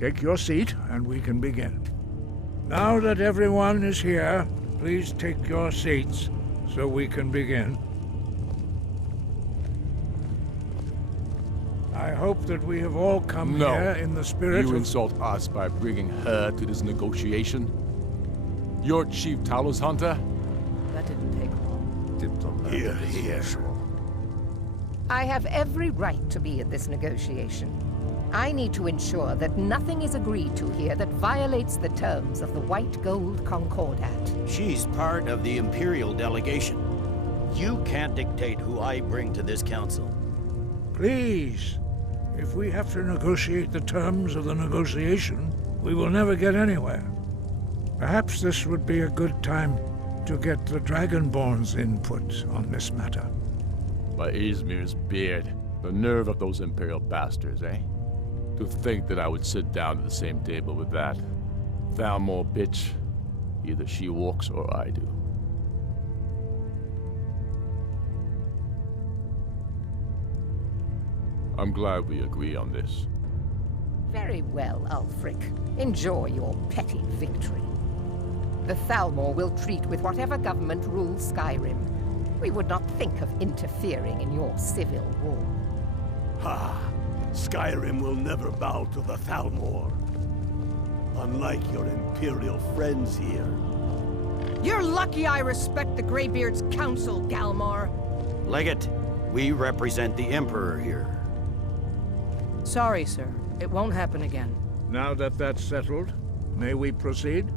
Take your seat, and we can begin. Now that everyone is here, please take your seats so we can begin. I hope that we have all come here in the spirit You of... insult us by bringing her to this negotiation? You're Chief Talos Hunter? That didn't take long. Here. I have every right to be at this negotiation. I need to ensure that nothing is agreed to here that violates the terms of the White Gold Concordat. She's part of the Imperial delegation. You can't dictate who I bring to this council. Please, if we have to negotiate the terms of the negotiation, we will never get anywhere. Perhaps this would be a good time to get the Dragonborn's input on this matter. By Izmir's beard. The nerve of those Imperial bastards, eh? To think that I would sit down at the same table with that Thalmor bitch. Either she walks or I do. I'm glad we agree on this. Very well, Ulfric. Enjoy your petty victory. The Thalmor will treat with whatever government rules Skyrim. We would not think of interfering in your civil war. Ha! Skyrim will never bow to the Thalmor. Unlike your Imperial friends here. You're lucky I respect the Greybeard's counsel, Galmar. Legate, we represent the Emperor here. Sorry, sir. It won't happen again. Now that that's settled, may we proceed?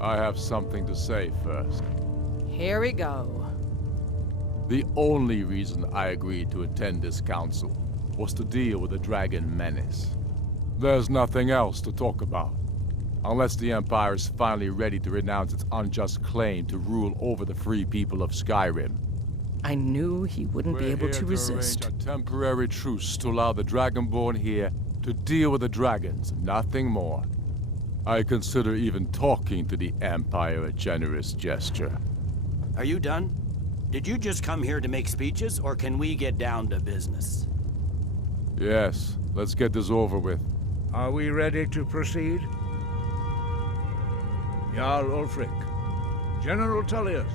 I have something to say first. Here we go. The only reason I agreed to attend this council was to deal with the Dragon Menace. There's nothing else to talk about. Unless the Empire is finally ready to renounce its unjust claim to rule over the free people of Skyrim. I knew he wouldn't be able to resist. Arrange a temporary truce to allow the Dragonborn here to deal with the dragons, nothing more. I consider even talking to the Empire a generous gesture. Are you done? Did you just come here to make speeches, or can we get down to business? Yes, let's get this over with. Are we ready to proceed? Jarl Ulfric, General Tullius,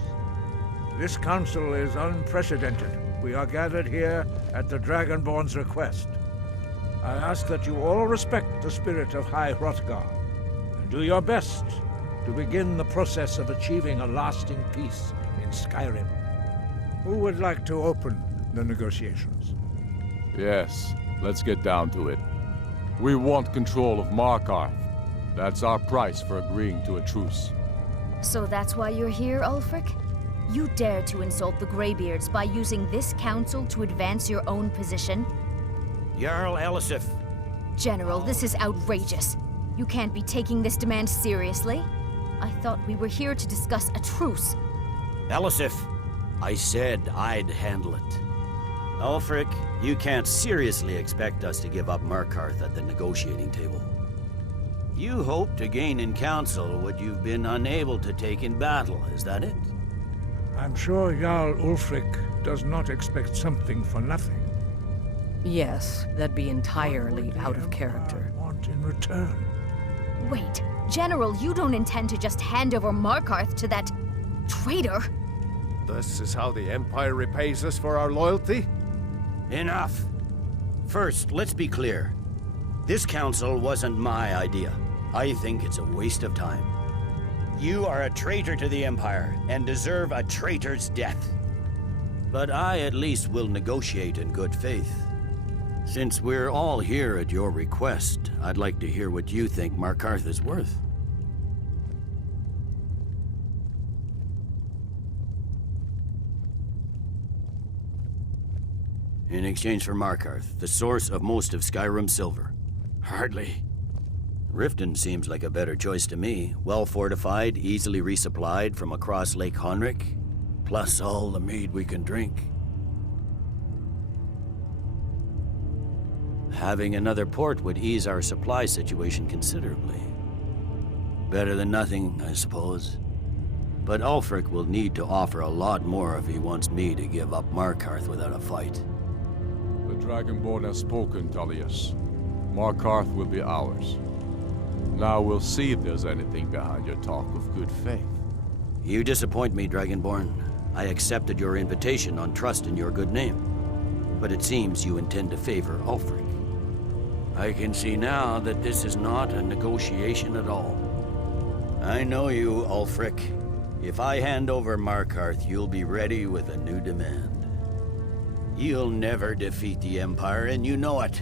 this council is unprecedented. We are gathered here at the Dragonborn's request. I ask that you all respect the spirit of High Hrothgar, and do your best to begin the process of achieving a lasting peace in Skyrim. Who would like to open the negotiations? Yes, let's get down to it. We want control of Markarth. That's our price for agreeing to a truce. So that's why you're here, Ulfric? You dare to insult the Greybeards by using this council to advance your own position? Jarl Elisif. General, this is outrageous. You can't be taking this demand seriously. I thought we were here to discuss a truce. Elisif, I said I'd handle it. Ulfric, you can't seriously expect us to give up Markarth at the negotiating table. You hope to gain in council what you've been unable to take in battle, is that it? I'm sure Jarl Ulfric does not expect something for nothing. Yes, that'd be entirely What would out the of character. Empire want in return? Wait, General, you don't intend to just hand over Markarth to that traitor? This is how the Empire repays us for our loyalty? Enough! First, let's be clear. This council wasn't my idea. I think it's a waste of time. You are a traitor to the Empire, and deserve a traitor's death. But I at least will negotiate in good faith. Since we're all here at your request, I'd like to hear what you think Markarth is worth. In exchange for Markarth, the source of most of Skyrim's silver. Hardly. Riften seems like a better choice to me. Well fortified, easily resupplied from across Lake Honric, plus all the mead we can drink. Having another port would ease our supply situation considerably. Better than nothing, I suppose. But Ulfric will need to offer a lot more if he wants me to give up Markarth without a fight. The Dragonborn has spoken, Tullius. Markarth will be ours. Now we'll see if there's anything behind your talk of good faith. You disappoint me, Dragonborn. I accepted your invitation on trust in your good name. But it seems you intend to favor Ulfric. I can see now that this is not a negotiation at all. I know you, Ulfric. If I hand over Markarth, you'll be ready with a new demand. You'll never defeat the Empire, and you know it.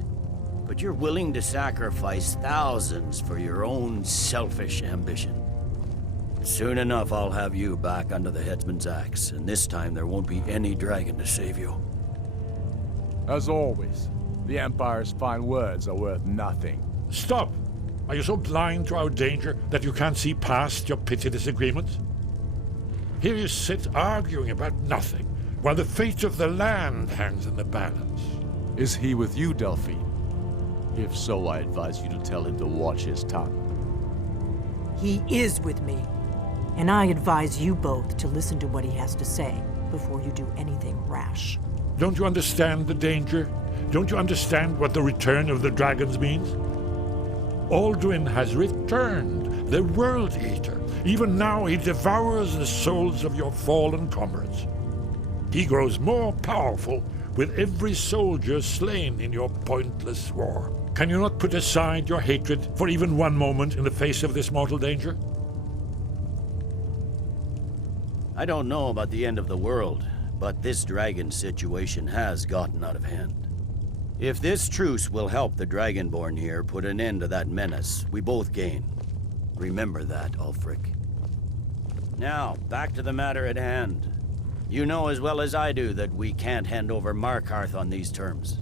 But you're willing to sacrifice thousands for your own selfish ambition. Soon enough, I'll have you back under the headsman's axe, and this time there won't be any dragon to save you. As always, the Empire's fine words are worth nothing. Stop! Are you so blind to our danger that you can't see past your petty disagreements? Here you sit arguing about nothing, while the fate of the land hangs in the balance. Is he with you, Delphine? If so, I advise you to tell him to watch his tongue. He is with me, and I advise you both to listen to what he has to say before you do anything rash. Don't you understand the danger? Don't you understand what the return of the dragons means? Alduin has returned, the World Eater. Even now he devours the souls of your fallen comrades. He grows more powerful with every soldier slain in your pointless war. Can you not put aside your hatred for even one moment in the face of this mortal danger? I don't know about the end of the world, but this dragon situation has gotten out of hand. If this truce will help the Dragonborn here put an end to that menace, we both gain. Remember that, Ulfric. Now, back to the matter at hand. You know as well as I do that we can't hand over Markarth on these terms.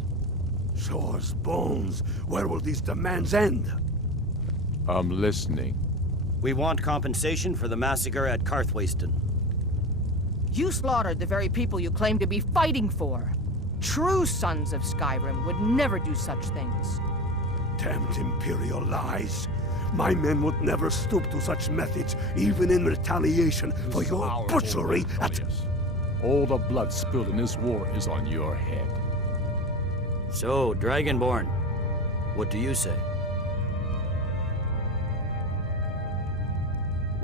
Shores, bones, where will these demands end? I'm listening. We want compensation for the massacre at Karthwasten. You slaughtered the very people you claim to be fighting for. True sons of Skyrim would never do such things. Damned Imperial lies. My men would never stoop to such methods, even in retaliation for your butchery at... All the blood spilled in this war is on your head. So, Dragonborn, what do you say?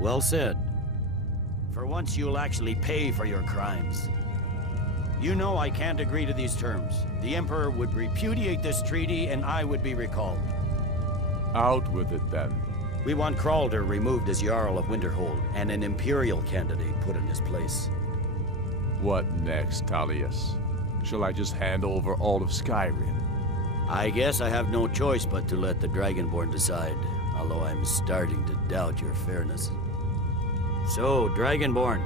Well said. For once you'll actually pay for your crimes. You know I can't agree to these terms. The Emperor would repudiate this treaty and I would be recalled. Out with it then. We want Kralder removed as Jarl of Winterhold and an Imperial candidate put in his place. What next, Tullius? Shall I just hand over all of Skyrim? I guess I have no choice but to let the Dragonborn decide, although I'm starting to doubt your fairness. So, Dragonborn,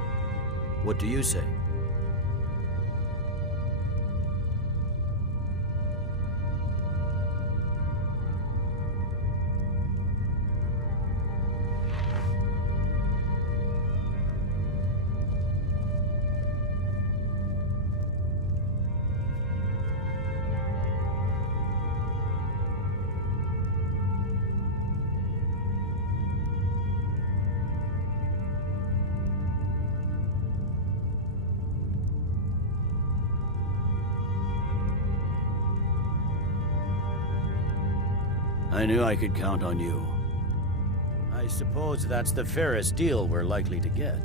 what do you say? I knew I could count on you. I suppose that's the fairest deal we're likely to get.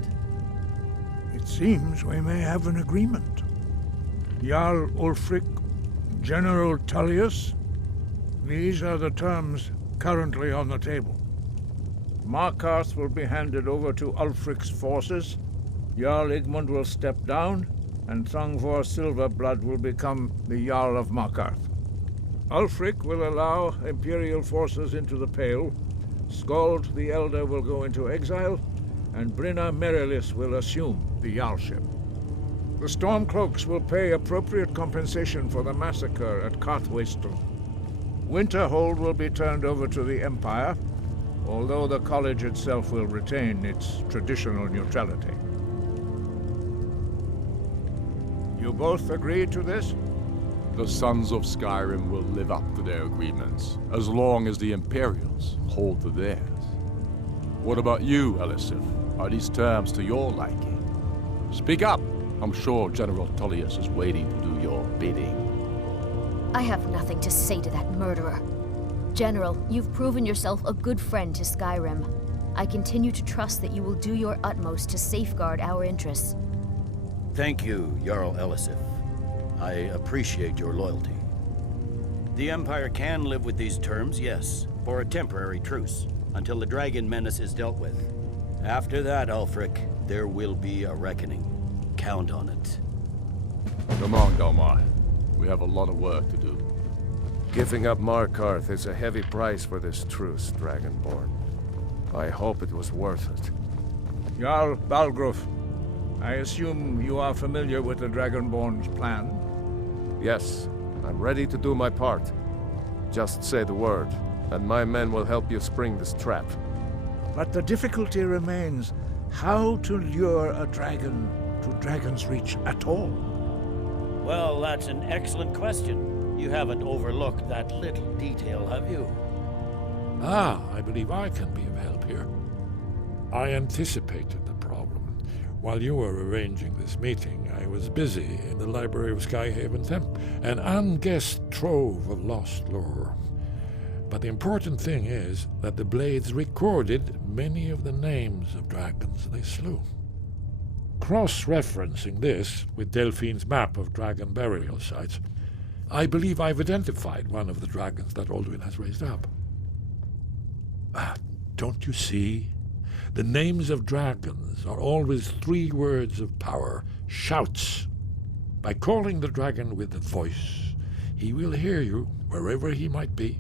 It seems we may have an agreement. Jarl Ulfric, General Tullius, these are the terms currently on the table. Markarth will be handed over to Ulfric's forces, Jarl Igmund will step down, and Thungvor Silverblood will become the Jarl of Markarth. Ulfric will allow Imperial forces into the Pale, Skald the Elder will go into exile, and Brynna Merilis will assume the Jarlship. The Stormcloaks will pay appropriate compensation for the massacre at Karthwasten. Winterhold will be turned over to the Empire, although the college itself will retain its traditional neutrality. You both agree to this? The Sons of Skyrim will live up to their agreements, as long as the Imperials hold to theirs. What about you, Elisif? Are these terms to your liking? Speak up! I'm sure General Tullius is waiting to do your bidding. I have nothing to say to that murderer. General, you've proven yourself a good friend to Skyrim. I continue to trust that you will do your utmost to safeguard our interests. Thank you, Jarl Elisif. I appreciate your loyalty. The Empire can live with these terms, yes, for a temporary truce, until the dragon menace is dealt with. After that, Ulfric, there will be a reckoning. Count on it. Come on, Domar. We have a lot of work to do. Giving up Markarth is a heavy price for this truce, Dragonborn. I hope it was worth it. Jarl Balgruf, I assume you are familiar with the Dragonborn's plan? Yes, I'm ready to do my part. Just say the word, and my men will help you spring this trap. But the difficulty remains how to lure a dragon to Dragon's Reach at all. Well, that's an excellent question. You haven't overlooked that little detail, have you? Ah, I believe I can be of help here. I anticipated the problem. While you were arranging this meeting, I was busy in the library of Skyhaven Temp, an unguessed trove of lost lore. But the important thing is that the Blades recorded many of the names of dragons they slew. Cross-referencing this with Delphine's map of dragon burial sites, I believe I've identified one of the dragons that Alduin has raised up. Don't you see? The names of dragons are always 3 words of power, shouts. By calling the dragon with the voice, he will hear you wherever he might be.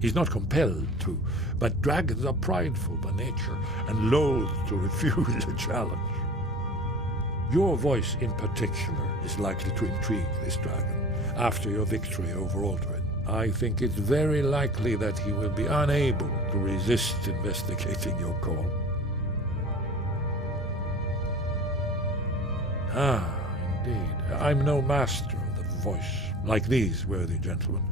He's not compelled to, but dragons are prideful by nature and loath to refuse a challenge. Your voice in particular is likely to intrigue this dragon after your victory over Alduin. I think it's very likely that he will be unable to resist investigating your call. Ah, indeed. I'm no master of the voice, like these worthy gentlemen,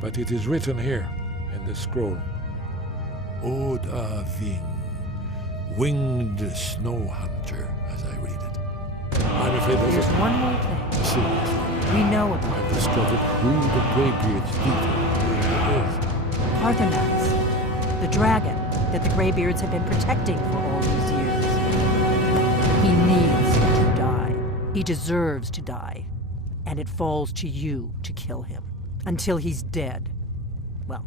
but it is written here in this scroll. Oda Ving, winged snow hunter, as I read it. I'm afraid There's one more thing. Seriously, We know about I've discovered who the Greybeard's detail is. Parthenax, the dragon that the Greybeards have been protecting for all these years. He needs to die. He deserves to die. And it falls to you to kill him. Until he's dead. Well,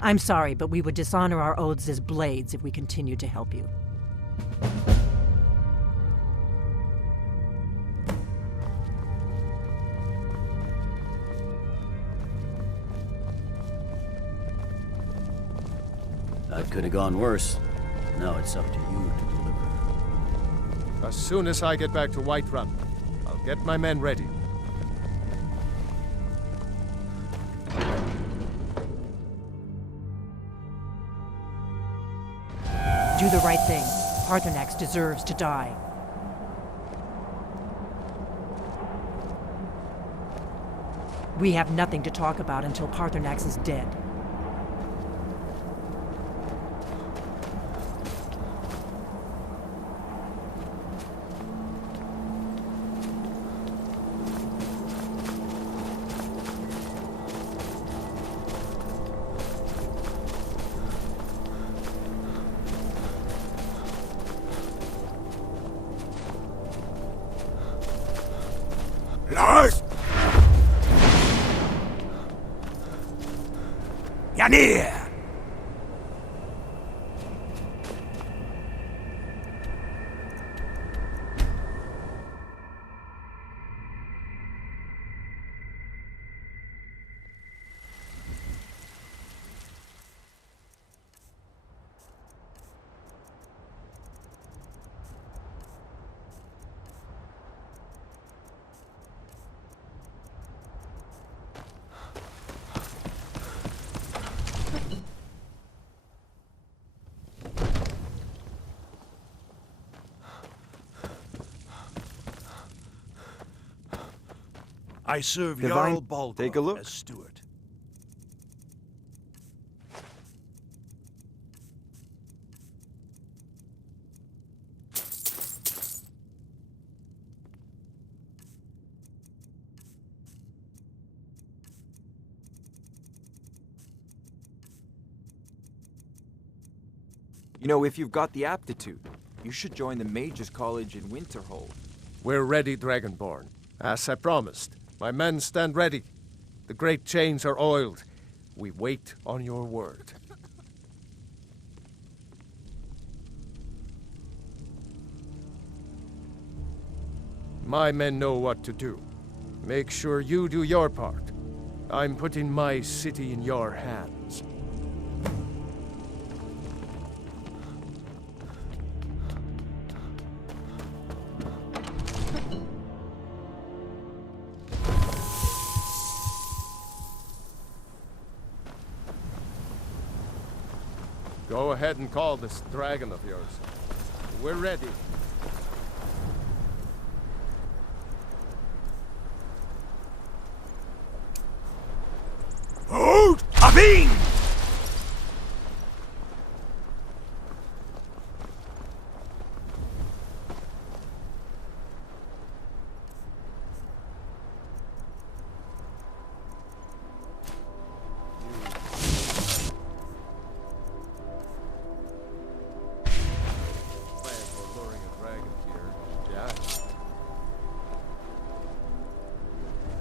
I'm sorry, but we would dishonor our oaths as Blades if we continued to help you. That could have gone worse. Now it's up to you to deliver. As soon as I get back to Whiterun, I'll get my men ready. Do the right thing. Parthenax deserves to die. We have nothing to talk about until Parthenax is dead. Lars! Yanir! I serve Jarl Balgruf take a look. as steward. You know, if you've got the aptitude, you should join the Mages College in Winterhold. We're ready, Dragonborn. As I promised, my men stand ready. The great chains are oiled. We wait on your word. My men know what to do. Make sure you do your part. I'm putting my city in your hands. Go ahead and call this dragon of yours. We're ready. Hold! Abing!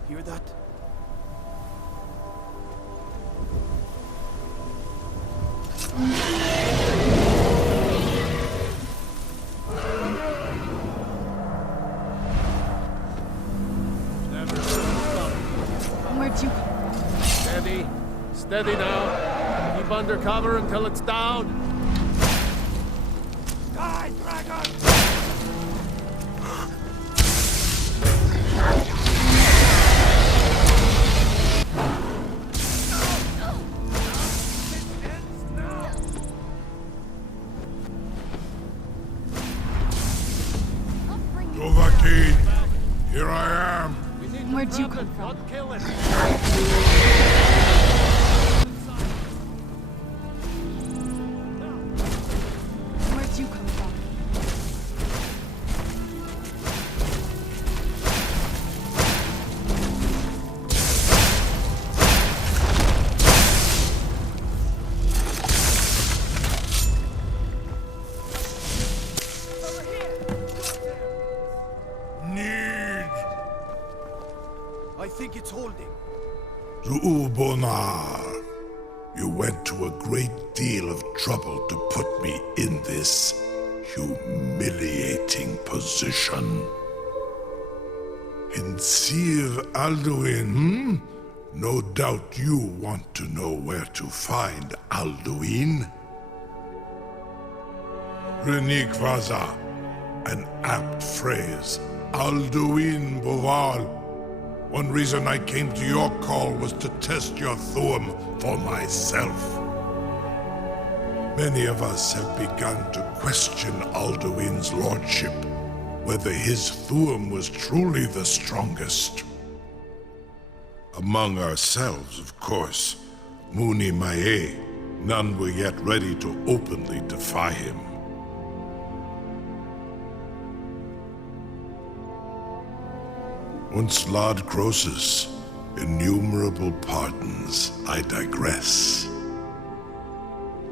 Hear that? Where'd you come from? Steady. Steady now. Keep under cover until it's down. Die, dragon! Dovahkiin, here I am. Where'd you come from? Not kill it. Where'd you come from? Need. I think it's holding. Zuubonar, you went to a great deal of trouble to put me in this humiliating position. In Sir Alduin, No doubt you want to know where to find Alduin. Renikvaza, an apt phrase. Alduin Boval. One reason I came to your call was to test your Thuum for myself. Many of us have begun to question Alduin's lordship, whether his Thuum was truly the strongest. Among ourselves, of course, Muni Mae, none were yet ready to openly defy him. Once Lord Croesus, innumerable pardons, I digress.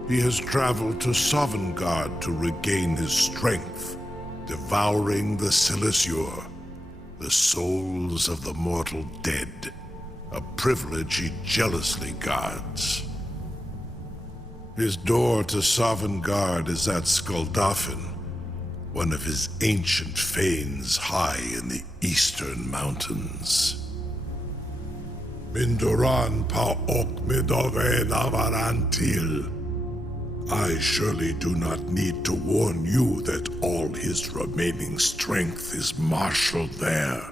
He has traveled to Sovngarde to regain his strength, devouring the Silesure, the souls of the mortal dead, a privilege he jealously guards. His door to Sovngarde is at Skuldafn, one of his ancient fanes high in the eastern mountains. Mindoran pa ok midove navarantil. I surely do not need to warn you that all his remaining strength is marshaled there.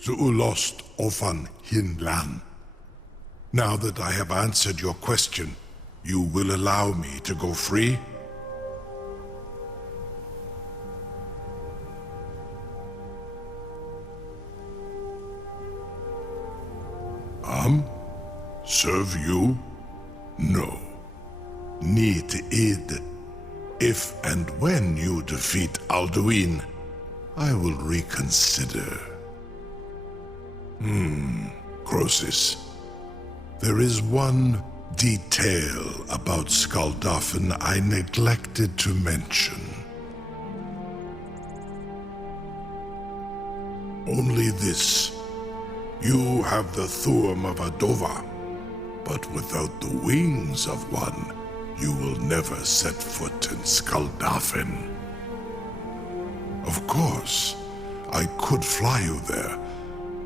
Zuulost ofan hinlan. Now that I have answered your question, you will allow me to go free? Serve you? No. Need id. If and when you defeat Alduin, I will reconsider. Croesus. There is one detail about Skuldafn I neglected to mention. Only this. You have the Thuum of a Dova, but without the wings of one, you will never set foot in Skuldafn. Of course, I could fly you there,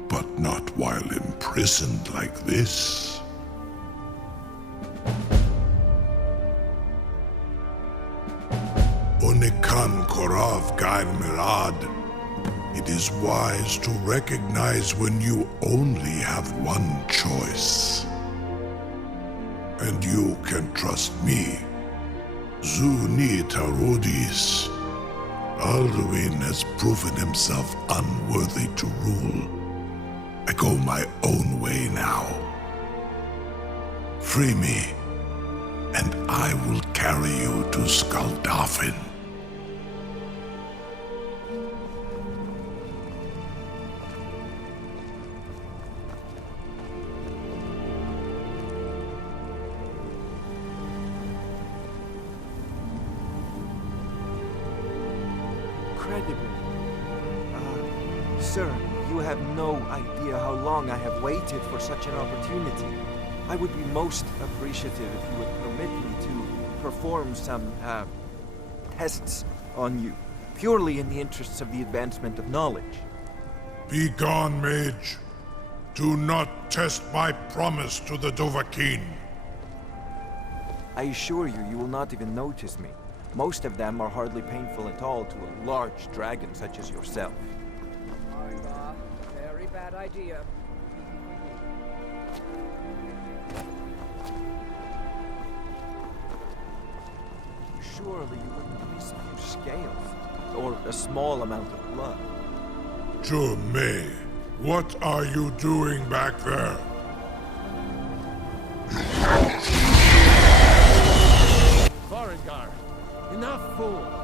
but not while imprisoned like this. Onikan Korav Gair Mirad. It is wise to recognize when you only have one choice. And you can trust me. Zuni Tarudis. Alduin has proven himself unworthy to rule. I go my own way now. Free me, and I will carry you to Skuldafn. Sir, you have no idea how long I have waited for such an opportunity. I would be most appreciative if you would permit me to perform some, tests on you, purely in the interests of the advancement of knowledge. Be gone, mage. Do not test my promise to the Dovahkiin. I assure you, you will not even notice me. Most of them are hardly painful at all to a large dragon such as yourself. Very bad idea. Surely you wouldn't miss a few scales, or a small amount of blood. Jumei, what are you doing back there? Farengar, enough, fool!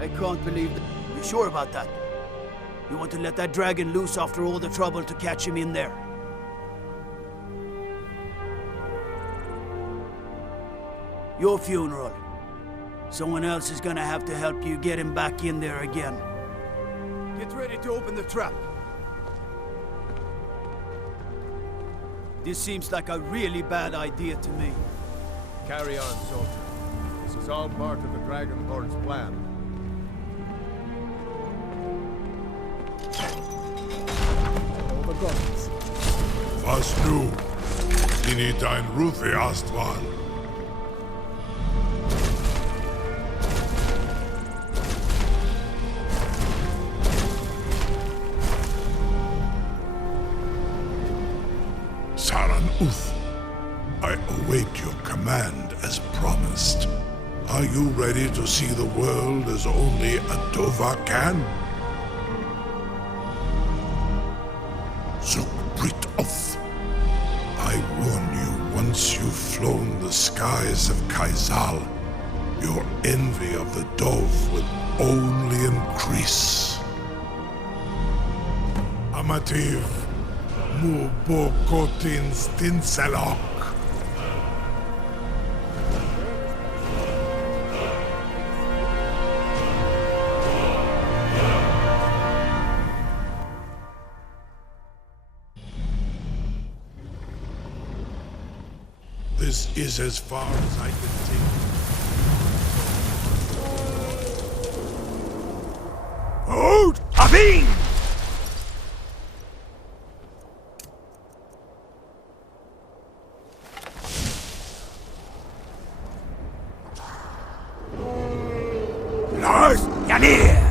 I can't believe that. You sure about that? You want to let that dragon loose after all the trouble to catch him in there? Your funeral. Someone else is gonna have to help you get him back in there again. Get ready to open the trap. This seems like a really bad idea to me. Carry on, soldier. This is all part of the Dragonborn's plan. All the gods. Was nu? Sini dein Ruthi Astval. Saran Uth, I await your command as promised. Are you ready to see the world as only a Dova can? Zukbrit Oth, I warn you, once you've flown the skies of Kaizal, your envy of the Dove will only increase. Amativ, Mubokotin Stinselok. This is as far as I can take it. Hold! Avin! Lars Yanir!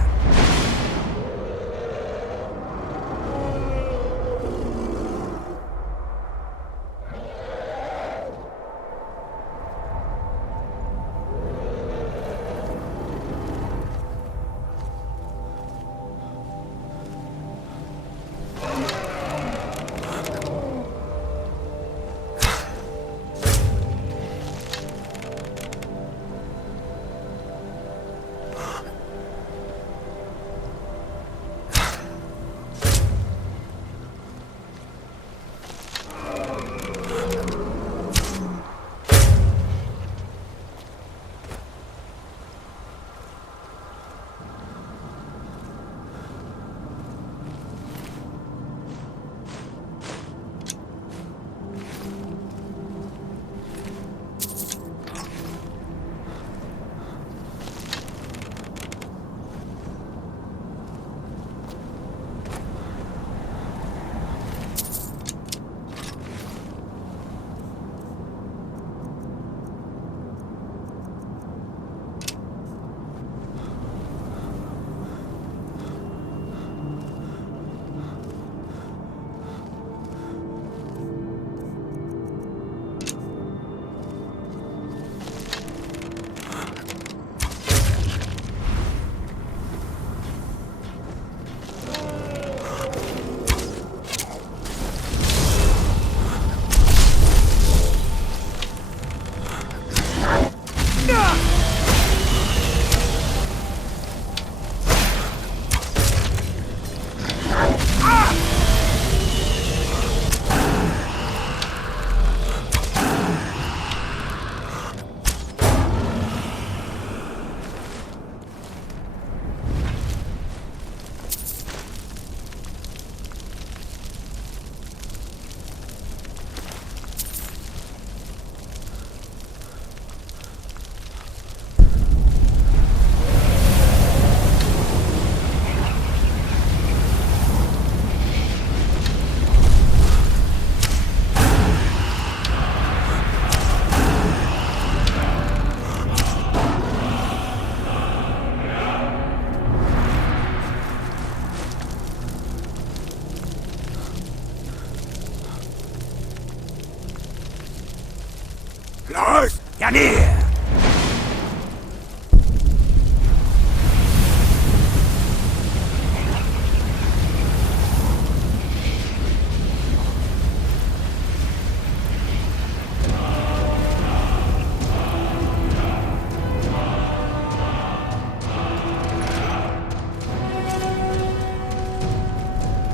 Yanir!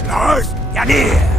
Lars Yanir!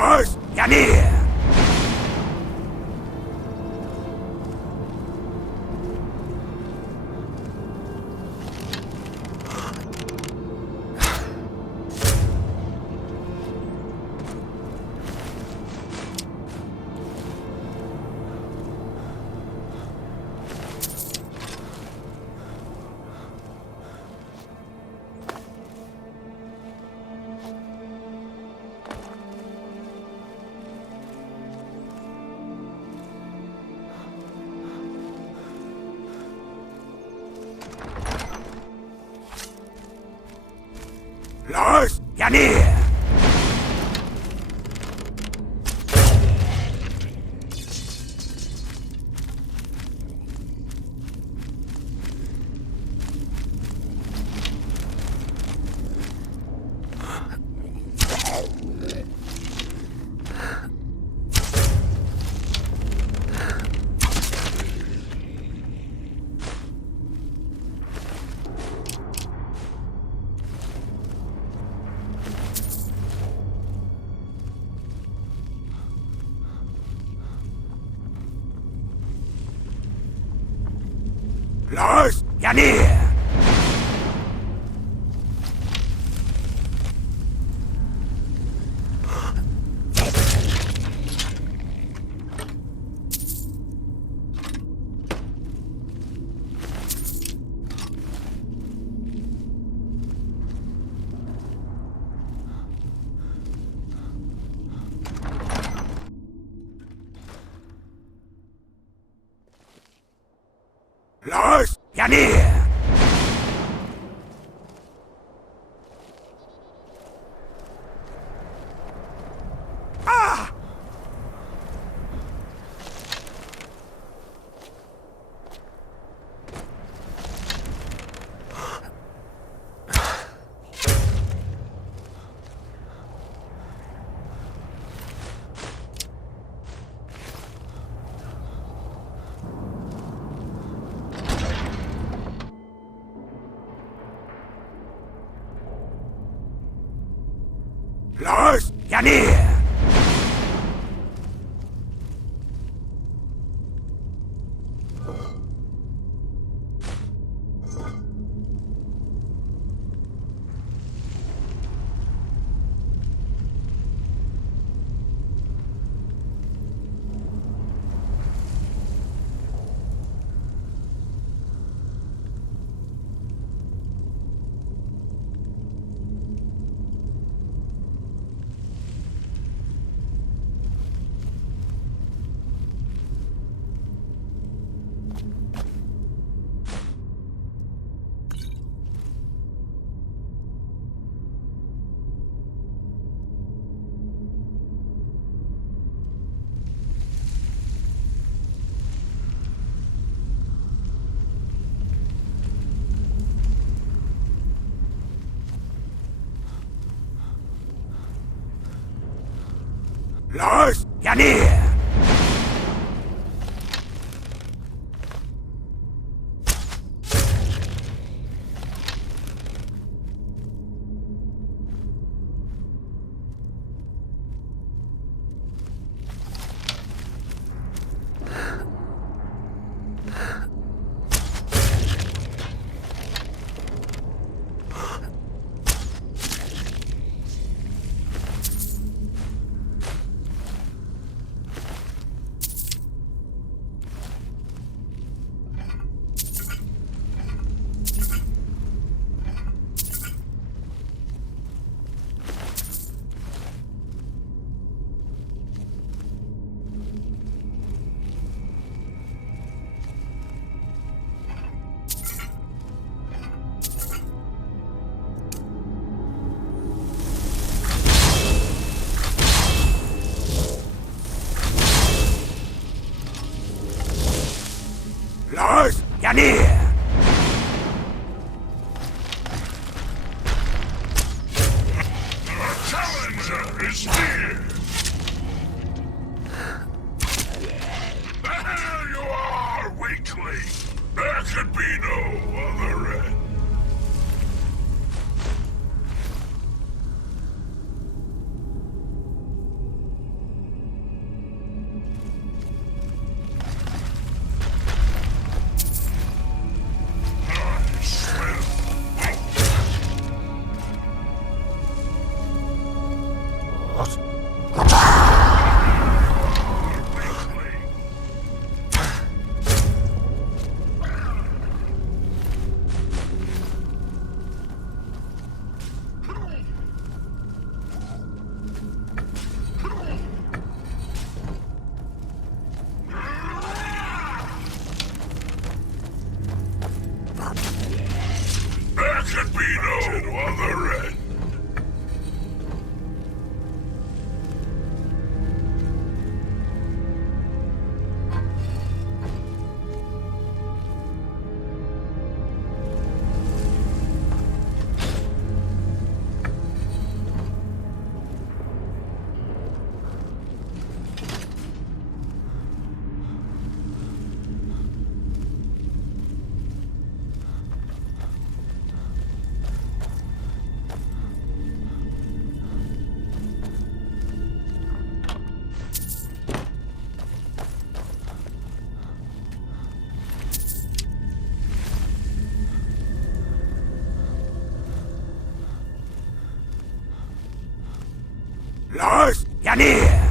Lars, Janir! Lars, Janir! Lars, Janir! Lars, Janir! Ah! Lars, Janir! Lars, Janir! Lars, Janir! The challenger is here! There you are, weakling! There could be no other end. other end. Lars, Janir!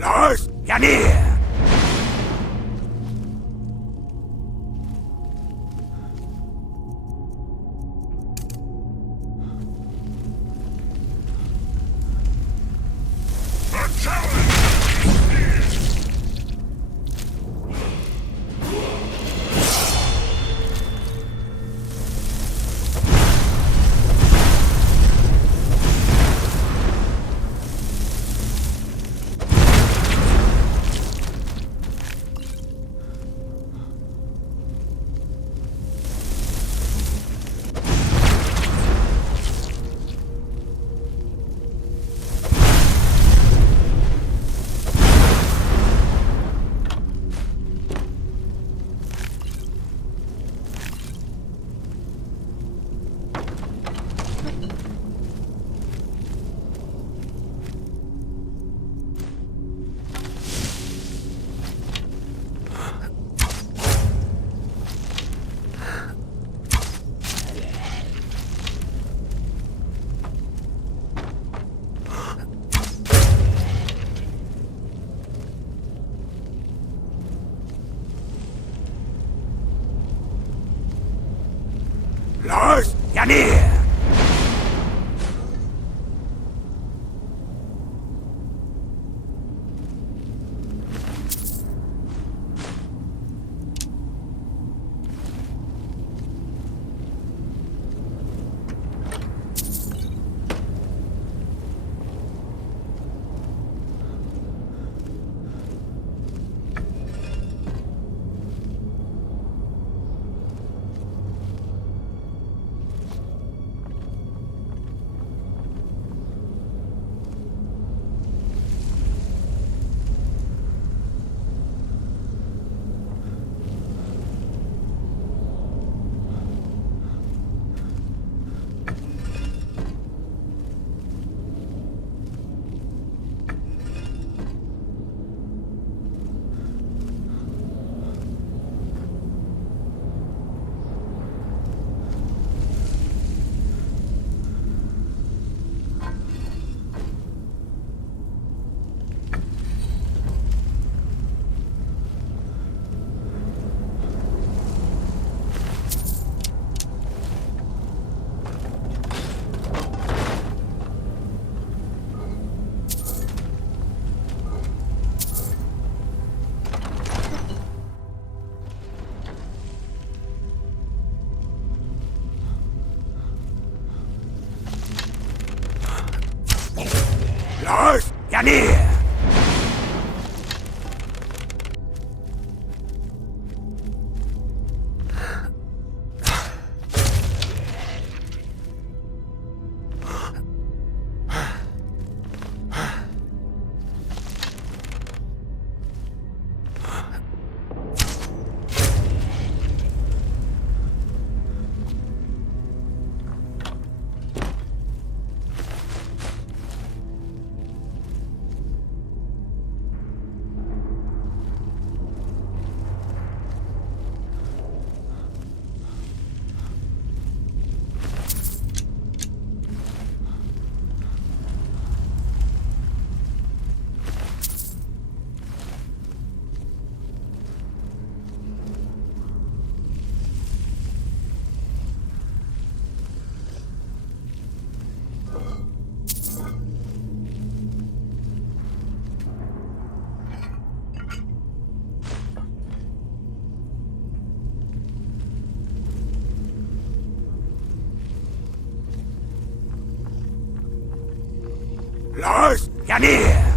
Lars, Janir! Lars, Janir! Lars, Janir! Lars, Janir!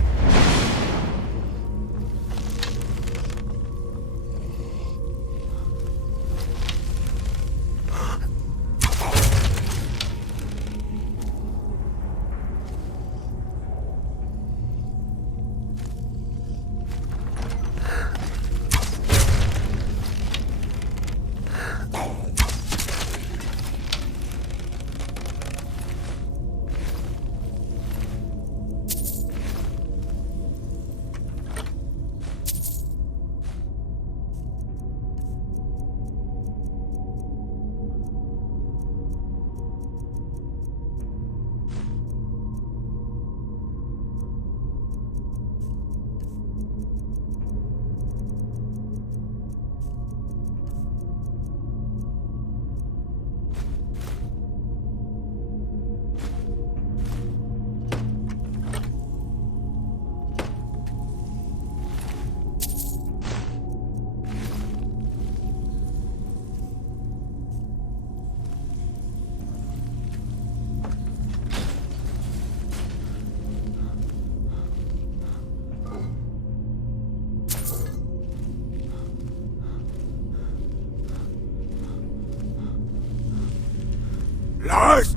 Lars,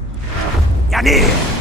Janir!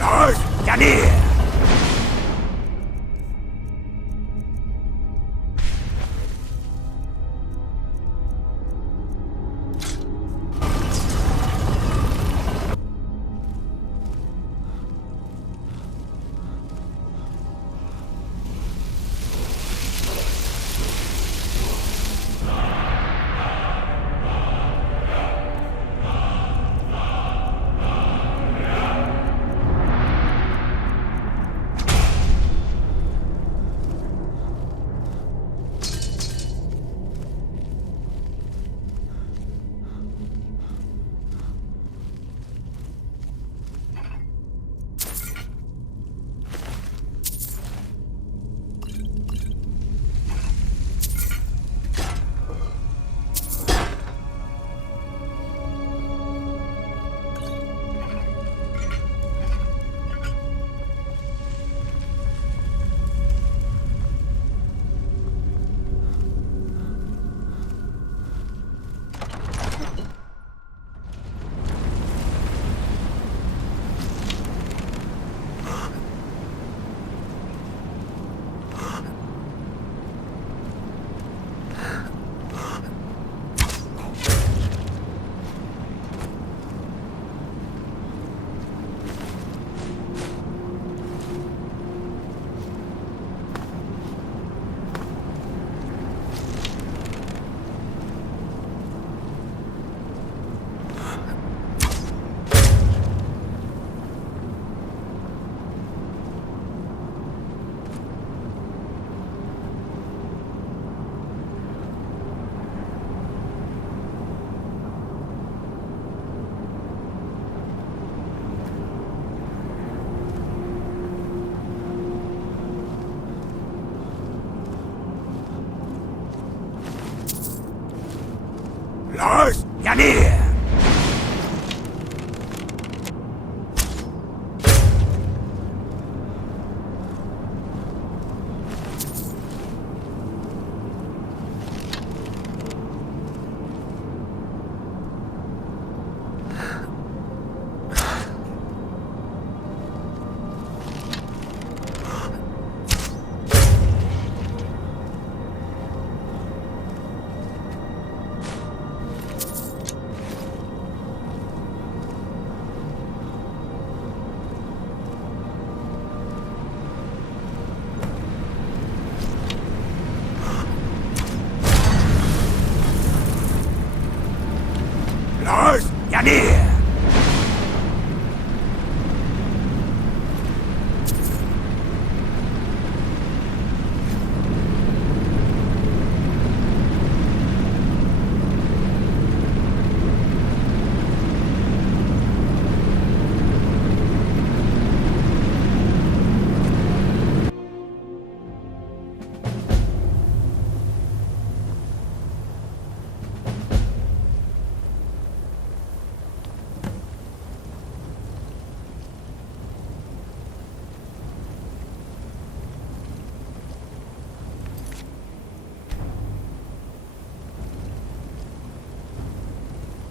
Lars, Janir! Yanir!